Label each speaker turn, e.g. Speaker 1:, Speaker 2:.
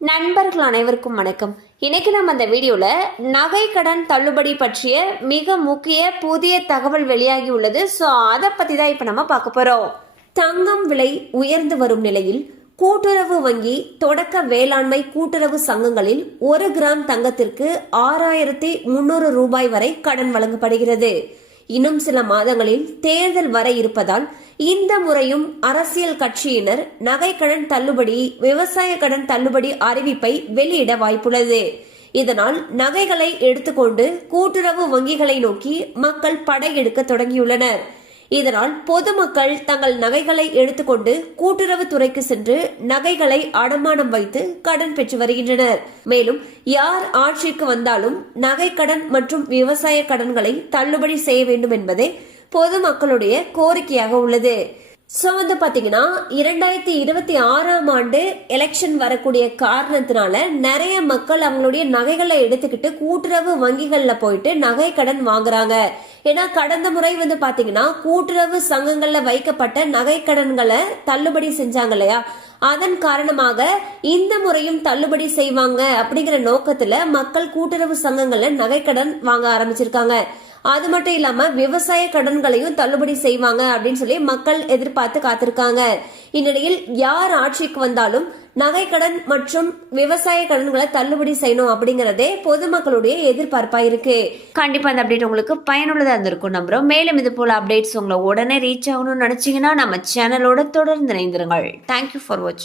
Speaker 1: நண்பர்கள் அனைவருக்கும் வணக்கம். இன்னைக்கு நம்ம அந்த வீடியோவில் நகை கடன் தள்ளுபடி பற்றிய மிக முக்கிய புதிய தகவல் வெளியாகி உள்ளது. ஸோ அதை பற்றி தான் இப்போ நம்ம பார்க்க போகிறோம் தங்கம் விலை உயர்ந்து வரும் நிலையில் கூட்டுறவு வங்கி தொடக்க வேளாண்மை கூட்டுறவு சங்கங்களில் ஒரு கிராம் தங்கத்திற்கு ஆறாயிரத்தி முன்னூறு ரூபாய் வரை கடன் வழங்கப்படுகிறது. இன்னும் சில மாதங்களில் தேர்தல் வர இருப்பதால் இந்த முறையும் அரசியல் கட்சியினர் நகை கடன் தள்ளுபடி விவசாய கடன் தள்ளுபடி அறிவிப்பை வெளியிட வாய்ப்புள்ளது. இதனால் நகைகளை எடுத்துக்கொண்டு கூட்டுறவு வங்கிகளை நோக்கி மக்கள் படையெடுக்க தொடங்கியுள்ளனர். இதனால் பொதுமக்கள் தங்கள் நகைகளை எடுத்துக்கொண்டு கூட்டுறவு துறைக்கு சென்று நகைகளை அடமானம் வைத்து கடன் பெற்று வருகின்றனர். மேலும் யார் ஆட்சிக்கு வந்தாலும் நகை கடன் மற்றும் விவசாய கடன்களை தள்ளுபடி செய்ய வேண்டும் என்பதே பொதுமக்களுடைய கோரிக்கையாக உள்ளது. ஸோ வந்து பார்த்தீங்கன்னா இரண்டாயிரத்தி இருபத்தி ஆறாம் ஆண்டு எலெக்ஷன் வரக்கூடிய காரணத்தினால நிறைய மக்கள் அவங்களுடைய நகைகளை எடுத்துக்கிட்டு கூட்டுறவு வங்கிகளில் போயிட்டு நகை கடன் வாங்குறாங்க. ஏன்னா கடந்த முறை வந்து பார்த்தீங்கன்னா கூட்டுறவு சங்கங்களில் வைக்கப்பட்ட நகை கடன்களை தள்ளுபடி செஞ்சாங்க இல்லையா? அதன் காரணமாக இந்த முறையும் தள்ளுபடி செய்வாங்க அப்படிங்கிற நோக்கத்துல மக்கள் கூட்டுறவு சங்கங்கள்ல நகைக்கடன் வாங்க ஆரம்பிச்சிருக்காங்க. அது மட்டும் இல்லாம விவசாய கடன்களையும் தள்ளுபடி செய்வாங்க அப்படின்னு சொல்லி மக்கள் எதிர்பார்த்து காத்திருக்காங்க. இந்நிலையில் யார் ஆட்சிக்கு வந்தாலும் நகைக்கடன் மற்றும் விவசாய கடன்களை தள்ளுபடி செய்யணும் அப்படிங்கறதே பொதுமக்களுடைய எதிர்பார்ப்பா இருக்கு. கண்டிப்பா அந்த அப்டேட் உங்களுக்கு பயனுள்ளதா இருந்திருக்கும் நம்புறோம். மேலும் இது போல அப்டேட்ஸ் உங்களை உடனே ரீச் ஆகணும்னு நினைச்சீங்கன்னா நம்ம சேனலோட தொடர்ந்து இணைந்திருங்கள். தேங்க்யூ ஃபார் வாட்சிங்